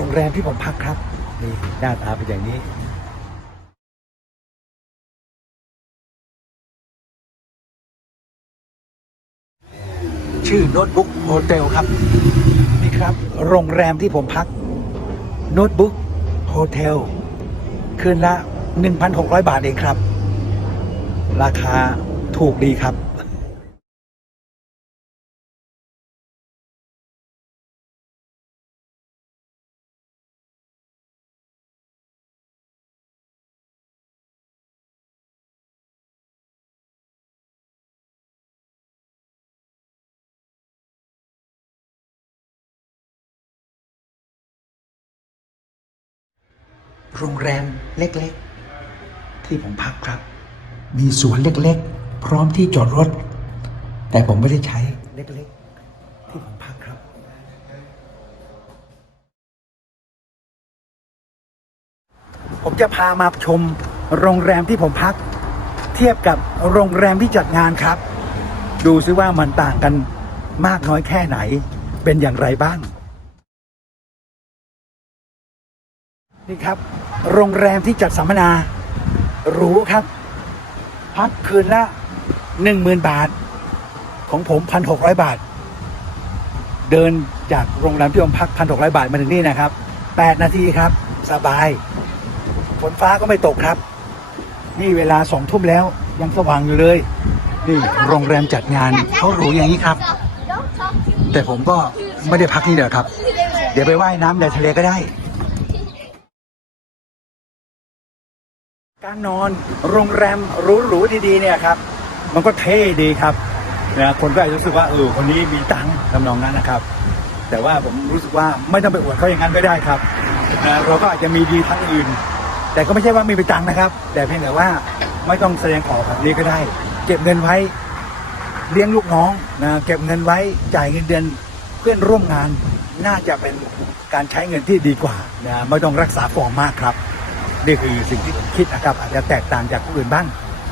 โรงแรมที่ผมพักครับ นี่หน้าตาเป็นอย่างนี้ชื่อโน้ตบุ๊กโฮเทลครับ นี่ครับ โรงแรมที่ผมพักโน้ตบุ๊กโฮเทลคืนละ 1,600 บาทเองครับ ราคาถูกดีครับ โรงแรมเล็กๆ ที่ผมพักครับ มีสวนเล็กๆ พร้อมที่จอดรถ แต่ผมไม่ได้ใช้เล็กๆ ที่ผมพักครับผมจะพามาชมโรงแรมที่ผมพัก เทียบกับโรงแรมที่จัดงานครับ ดูซิว่ามันต่างกันมากน้อยแค่ไหน เป็นอย่างไรบ้าง นี่ครับ โรงแรมที่จัดสัมมนาหรูครับ พักคืนละหนึ่งหมื่นบาท ของผมพันหกร้อยบาท เดินจากโรงแรมที่ผมพักพันหกร้อยบาทมาถึงนี่นะครับแปดนาทีครับ สบาย ฝนฟ้าก็ไม่ตกครับ นี่เวลาสองทุ่มแล้วยังสว่างอยู่เลย นี่โรงแรมจัดงานเขาหรูอย่างนี้ครับ แต่ผมก็ไม่ได้พักนี่เดียวครับ เดี๋ยวไปว่ายน้ำในทะเลก็ได้ การนอนโรงแรมหรูๆดีๆเนี่ยครับ มันก็เท่ดีครับนะคนก็อาจจะรู้สึกว่าเออคนนี้มีตังค์ทำนองนั้นนะครับ แต่ว่าผมรู้สึกว่าไม่ต้องไปอวดเขาอย่างนั้นก็ได้ครับนะเราก็อาจจะมีดีทั้งอื่น แต่ก็ไม่ใช่ว่ามีไปตังค์นะครับ แต่เพียงแต่ว่าไม่ต้องแสดงออกแบบนี้ก็ได้ เก็บเงินไว้เลี้ยงลูกน้องนะเก็บเงินไว้จ่ายเงินเดือนเพื่อนร่วมงานน่าจะเป็นการใช้เงินที่ดีกว่านะไม่ต้องรักษาฟอร์มมากครับ นี่คือสิ่งที่ผมคิดนะครับอาจจะแตกต่างจากผู้อื่นบ้าง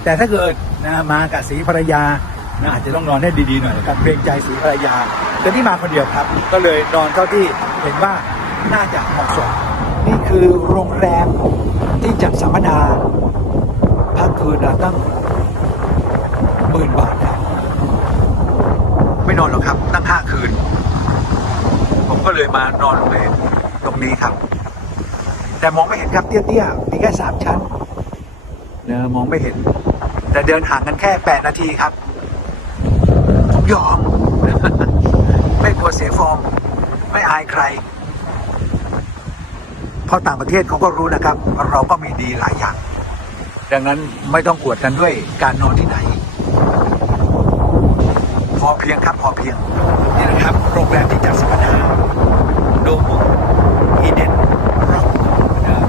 แต่ถ้าเกิดนะมากับสีภรรยานะอาจจะต้องนอนให้ดีๆหน่อยนะครับเกรงใจสีภรรยา แต่ที่มาคนเดียวครับ ก็เลยนอนเท่าที่เห็นว่าน่าจะเหมาะสมนี่คือโรงแรมที่จัดสัมมนาพักคืนละตั้งหมื่นบาทครับไม่นอนหรอกครับตั้งห้าคืน ผมก็เลยมานอนโรงแรมตรงนี้ครับ แต่มองไม่เห็นครับเตี้ยๆมีแค่สามชั้นเนอะมองไม่เห็น แต่เดินห่างกันแค่แปดนาทีครับผมยอม ไม่กลัวเสียฟอร์มไม่อายใคร เพราะต่างประเทศเขาก็รู้นะครับ เราก็มีดีหลายอย่าง ดังนั้นไม่ต้องกวดกันด้วยการนอนที่ไหน พอเพียงครับพอเพียงนี่นะครับโรงแรมที่จัดสมมนาโดมุกอีเดนร็อก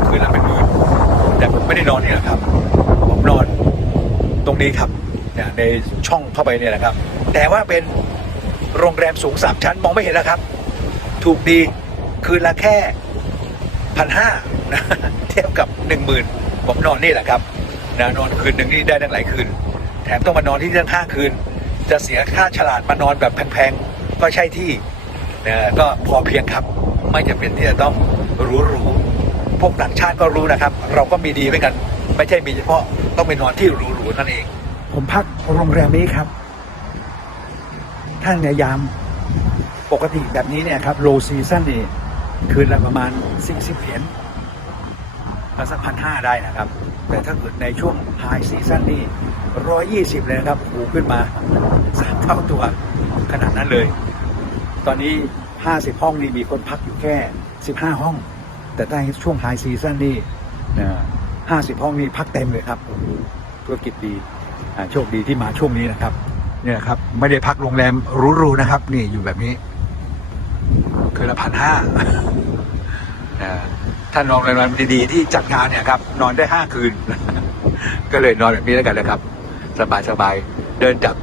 คืนละเป็นหมื่นแต่ผม ไม่ได้นอนนี่แหละครับ ผมนอนตรงนี้ครับเนี่ยในช่องเข้าไปเนี่ยนะครับ แต่ว่าเป็นโรงแรมสูงสามชั้นมองไม่เห็นแล้วครับ ถูกดีคืนละแค่พันห้าเทียบกับหนึ่งหมื่นผมนอนนี่แหละครับนะนอนคืนหนึ่งนี่ได้ตั้งหลายคืน แถมต้องมานอนที่ตั้งห้าคืน จะเสียค่าฉลาดมานอนแบบแพงๆ ก็ใช่ที่นะก็พอเพียงครับ ไม่จำเป็นที่จะต้องหรูๆ พวกต่างชาติก็รู้นะครับ เราก็มีดีเหมือนกัน ไม่ใช่มีเฉพาะต้องไปนอนที่หรูๆนั่นเอง ผมพักโรงแรมนี้ครับท่านเนี่ยยามปกติแบบนี้เนี่ยครับโลซีซั่นนี่คืนละประมาณ40เหรียญก็สักพันห้าได้นะครับ แต่ถ้าเกิดในช่วงไฮซีซั่นนี่ร้อยยี่สิบเลยนะครับหูขึ้นมาสามเท่าตัวขนาดนั้นเลย ตอนนี้ห้าสิบห้องนี่มีคนพักอยู่แค่สิบห้าห้อง แต่ถ้าช่วงไฮซีซั่นนี่ห้าสิบห้องนี่พักเต็มเลยครับธุรกิจดีโชคดีที่มาช่วงนี้นะครับ เนี่ยครับ ไม่ได้พักโรงแรมหรูๆนะครับ นี่อยู่แบบนี้คืนละพันห้าท่านนอนโรงแรมดีๆที่จัดงานเนี่ยครับ นอนได้ห้าคืน ก็เลยนอนแบบนี้แล้วกันนะครับ สบายๆ เดินจาก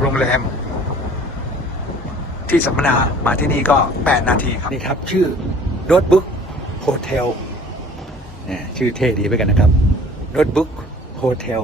โรงแรม ที่สัมมนามาที่นี่ก็8นาทีครับ นี่ครับ ชื่อโน้ตบุ๊ก โฮเทลนี่ชื่อเท่ดีไปกันนะครับโน้ตบุ๊กโฮเทล